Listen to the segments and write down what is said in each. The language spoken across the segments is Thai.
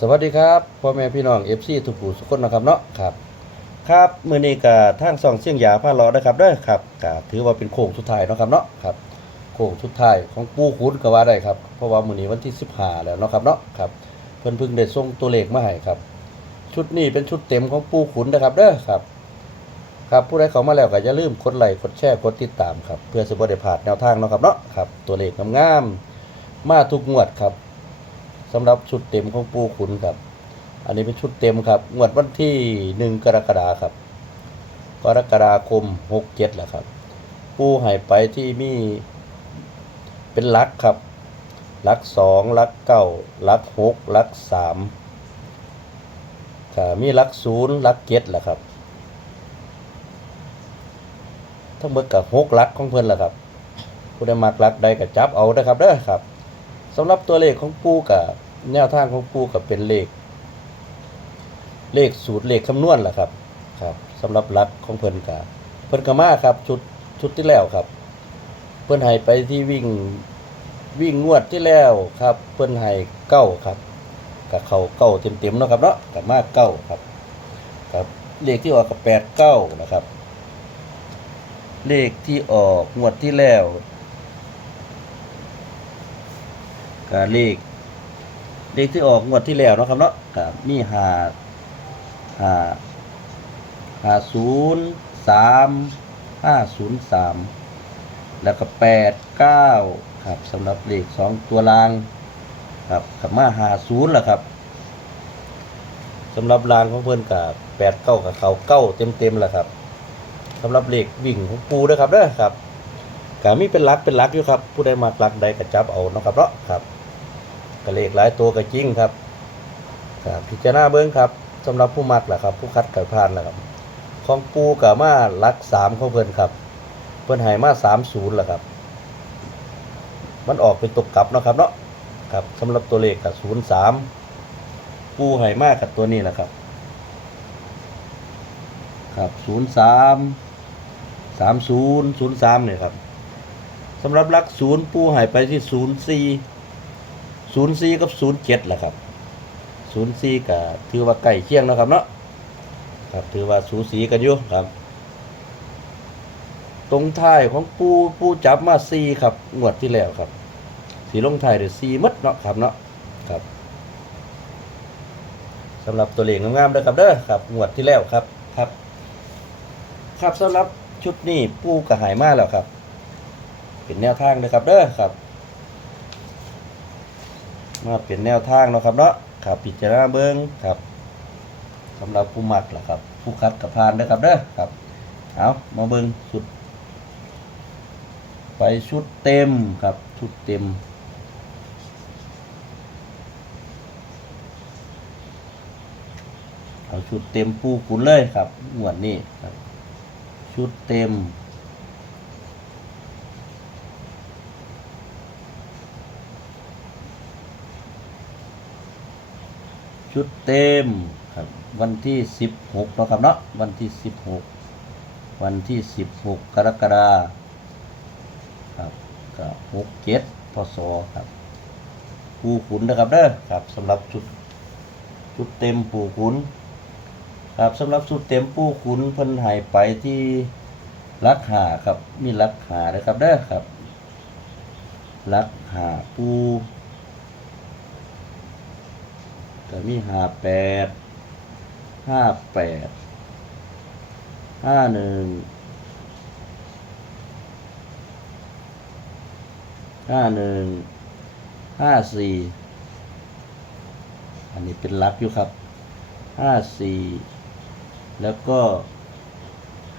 สวัสดีครับพ่อแม่พี่น้องเอฟซีทุกผู้ทุกคนนะครับเนาะครับ ครับมือนี้ก็ทางซองเสียงยาพาเลาะนะครับเด้อครับก็ถือว่าเป็นโค้งสุดท้ายเนาะครับเนาะครับโค้งสุดท้ายของปูขุนก็ว่าได้ครับเพราะว่ามือนี้วันที่15แล้วเนาะครับเนาะครับเพิ่นเพิ่งได้ส่งตัวเลขมาให้ครับ ชุดนี้เป็นชุดเต็มของปูขุนนะครับเด้อครับ ครับผู้ใดเข้ามาแล้วก็อย่าลืมกดไลค์กดแชร์กดติดตามครับเพื่อสิบ่ได้พลาดแนวทางเนาะครับเนาะครับตัวเลขงามๆมาทุกงวดครับ สำหรับชุดเต็มของปูขุนครับ อันนี้เป็นชุดเต็มครับ งวดวันที่หนึ่งกรกฎาครับ กรกฎาคมหกเจ็ดแหละครับ ปูหายไปที่มีเป็นลักครับลักสองลักเก้าลักหกลักสามมีลักศูนย์ลักเจ็ดแหละครับ ทั้งหมดกับหกลักของเพิ่อนแหละครับผู้ใดมักลักใดก็จับเอาเด้ครับเด้อครับ สำหรับตัวเลขของปูกับแนวทางของปูกับเป็นเลข เลขสูตรเลขคำนวณแหละครับ ครับสำหรับหลักของเพิ่นกะเพิ่นกมาครับชุดชุดที่แล้วครับ เพิ่นให้ไปที่วิ่งวิ่งงวดที่แล้วครับ เพิ่นให้เก้าครับกับเขาเก้าเต็มๆเนาะครับเนาะกับมาเก้าครับครับเลขที่ออกกับแปดเก้านะครับ เลขที่ออกงวดที่แล้ว ก็เลข เลขที่ออกงวดที่แล้วเนาะครับเนาะก็มีหาหาหาศูนย์สามห้าศูนย์สามแล้วก็แปดเก้าครับสำหรับเลขสองตัวรางครับขับมาหาศูนย์แหละครับสำหรับรางของเพื่อนกับแปดเก้ากับเขาเก้าเต็มเต็มแหละครับสำหรับเลขวิ่งของปูด้วยครับเด้อครับก็มีเป็นลักเป็นลักอยู่ครับ ผู้ใดมักหลักใดก็จับเอาเนาะครับเนาะครับ ก็เลขหลายตัวก็จริงครับครับพิจารณาเบิ้งครับสำหรับผู้มักแหละครับ ผู้คัดไก่พานแหละครับของปูกับมาลักสามของเพิ่นครับ เพิ่นให้มาสามศูนย์แหละครับ มันออกเป็นตกกลับเนาะครับเนาะครับสำหรับตัวเลขกับศูนย์สามปูให้มากกับตัวนี้แหละครับ ครับศูนย์สามสามศูนย์ศูนย์สามเนี่ยครับสำหรับลักศูนย์ปูหายไปที่ศูนย์สี่ ศูนย์สี่กับศูนย์เจ็ดแหละครับศูนย์สี่ก็ถือว่าใกล้เคียงนะครับเนาะครับถือว่าสูสีกันอยู่ครับ ตรงท้ายของปูปูจับมาสี่ครับงวดที่แล้วครับ สีลงท้ายเดี๋ยวสี่มัดเนาะครับเนาะครับสำหรับตัวเลขงามๆเด้อครับเด้อครับงวดที่แล้วครับครับ ครับสำหรับชุดนี้ปูกระหายมากแล้วครับ เป็นแนวทางเลยครับเด้อครับ มาเป็นแนวทางเนาะครับเนาะครับพิจารณาเบิ้งครับสำหรับผู้มักล่ะครับ ผู้คัดกับพานเด้อครับเด้อครับเอามาเบิ้งชุด ไปชุดเต็มครับชุดเต็มเอาชุดเต็มปูขุนเลยครับงวดนี้ครับ ชุดเต็ม ชุดเต็มครับ วันที่สิบหกนะครับเนาะวันที่สิบหกวันที่สิบหกกรกฎาครับก็หกเจ็ดพศครับปูขุนนะครับเด้อครับสำหรับชุดชุดเต็มปูขุนครับสำหรับชุดเต็มปูขุนเพิ่นหายไปที่รักหาครับมีรักหานะครับเด้อครับรักหาปู ก็มีหาแปดห้าแปดห้าหนึ่งห้าหนึ่งห้าสี่อันนี้เป็นรักอยู่ครับห้าสี่แล้วก็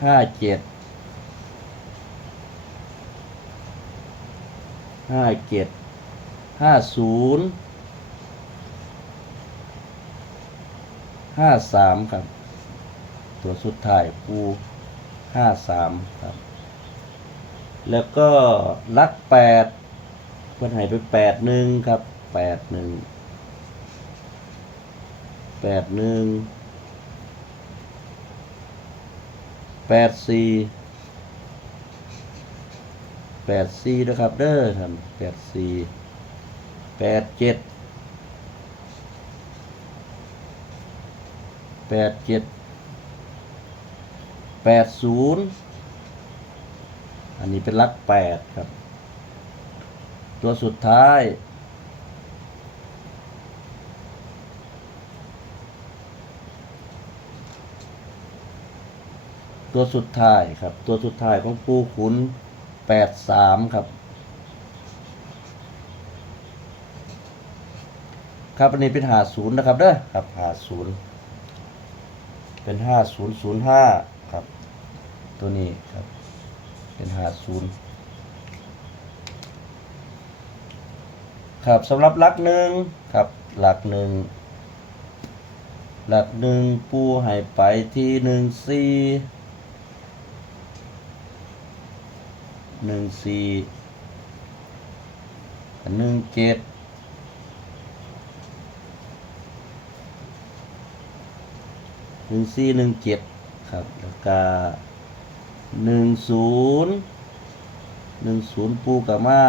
ห้าเจ็ดห้าเจ็ดห้าศูนย์ ห้าสามครับ ตัวสุดท้ายปูห้าสามครับ แล้วก็ลักแปดเพื่อนหายไปแปดหนึ่งครับแปดหนึ่งแปดหนึ่งแปดสี่แปดสี่นะครับเด้อท่านแปดสี่แปดเจ็ด แปดเจ็ดแปดศูนย์อันนี้เป็นลักแปดครับ ตัวสุดท้ายตัวสุดท้ายครับ ตัวสุดท้ายของปูขุนแปดสามครับ ครับอันนี้เป็นหาศูนย์นะครับเด้อครับหาศูนย์ เป็นห้าศูนย์ศูนย์ห้าครับ ตัวนี้ครับ เป็นห้าศูนย์ครับสำหรับหลักหนึ่งครับหลักหนึ่งหลักหนึ่งปูให้ไปที่หนึ่งสี่หนึ่งสี่หนึ่งเจ็ด หนึ่งสี่หนึ่งเจ็ดครับแล้วก็หนึ่งศูนย์หนึ่งศูนย์ปูกามา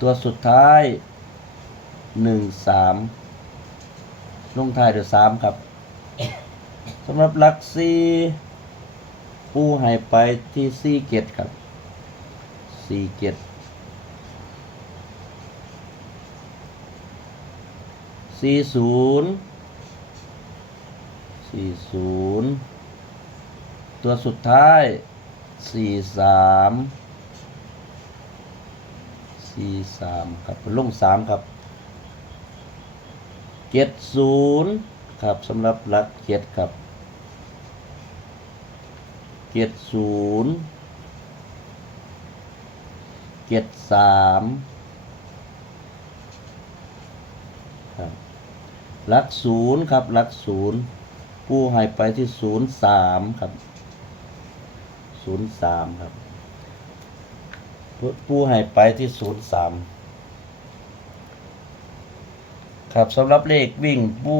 ตัวสุดท้ายหนึ่งสามลงท้ายเดี๋ยวสามครับสำหรับลักสี่ปูให้ไปที่สี่เจ็ดครับสี่เจ็ดสี่ศูนย์ สี่ศูนย์ตัวสุดท้ายสี่สามสี่สามครับเป็นลงสามครับเจ็ดศูนย์ครับสำหรับหลักเจ็ดครับเจ็ดศูนย์เจ็ดสามครับหลักศูนย์ครับหลักศูนย์ ผู้ให้ไปที่ศูนย์สามครับศูนย์สามครับ ผู้ให้ไปที่ศูนย์สามครับสำหรับเลขวิ่งปู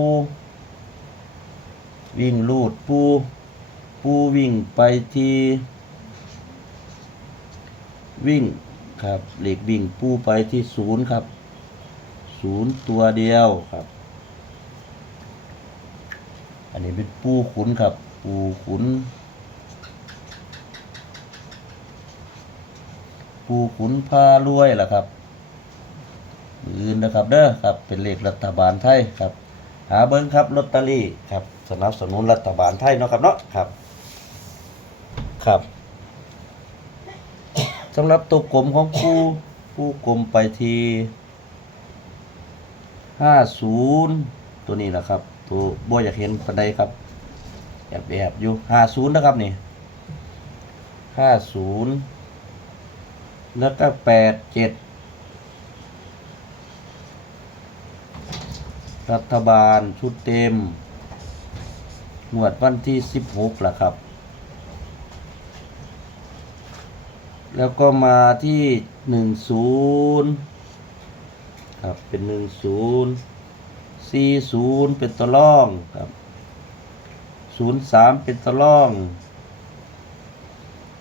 วิ่งลูดปูปูวิ่งไปที่ วิ่งครับเลขวิ่งปูไปที่ศูนย์ครับศูนย์ตัวเดียวครับ อันนี้เป็นปูขุนครับ ปูขุน ปูขุนพารวยล่ะครับอื่นนะครับเด้อครับเป็นเลขรัฐบาลไทยครับ หาเบิ้งครับลอตเตอรี่ครับสนับสนุนรัฐบาลไทยเนาะครับเนาะครับครับสำหรับตัวกลมของปูปูกลมไปทีห้าศูนย์ตัวนี้นะครับ ตัวบ่อยากเห็นปันใดครับแอบแอบอยู่ห้าศูนย์นะครับนี่ห้าศูนย์แล้วก็แปดเจ็ดรัฐบาลชุดเต็มหวดวันที่สิบหกละครับ แล้วก็มาที่หนึ่งศูนย์ครับเป็นหนึ่งศูนย์ สี่ศูนย์เป็นตัวล่องครับศูนย์สามเป็นตัวล่อง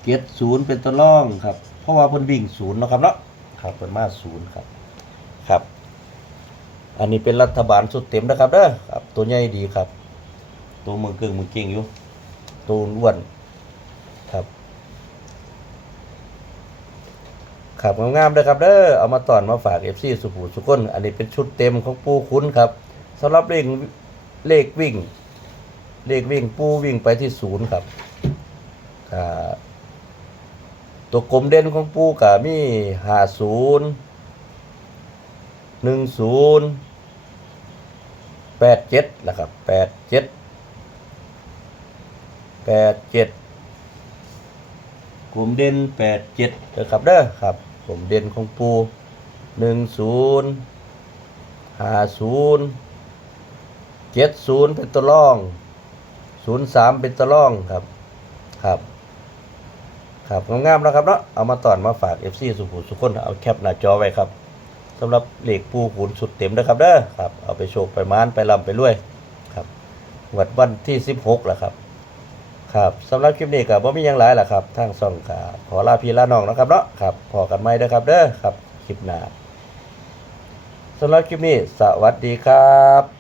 เกียรศูนย์เป็นตัวล่องครับ เพราะว่าเพิ่นวิ่งศูนย์เนาะครับเนาะครับเพิ่นมาศูนย์ครับครับ อันนี้เป็นรัฐบาลสุดเต็มนะครับเด้อครับ ตัวใหญ่ดีครับ ตัวมือเกึ่งมือเก่งอยู่ตัวอ้วนครับครับงามๆเด้อครับเด้อเอามาตอนมาฝาก FC สุภูสุคนอันนี้เป็นชุดเต็มของปูคุ้นครับ สำหรับเลขเลขวิ่ง เลขวิ่งปูวิ่งไปที่ศูนย์ครับตัวกลมเด่นของปูกับมีห้าศูนย์หนึ่งศูนย์แปดเจ็ดนะครับแปดเจ็ดแปดเจ็ดกลุ่มเด่นแปดเจ็ดนะครับเด้อครับกลุ่มเด่นของปูหนึ่งศูนย์ห้าศูนย์ เจ็ดศูนย์เป็นตัวร่องศูนย์สามเป็นตัวร่องครับ ครับ ครับงามๆนะครับเนาะเอามาตอนมาฝากเอฟซีสุขุมสุขคนเอาแคปหน้าจอไว้ครับสำหรับเหล็กปูขุนสุดเต็มนะครับเด้อครับ เอาไปโชคไปม้านไปลำไปรวยครับวัดวันที่สิบหกแหละครับ ครับสำหรับคลิปนี้ก็บ่มียังหลายแหละครับ ทางช่องก็ขอลาพี่ลาน้องนะครับเนาะครับพอกันใหม่เด้อครับเด้อครับคลิปหน้าสำหรับคลิปนี้ สวัสดีครับ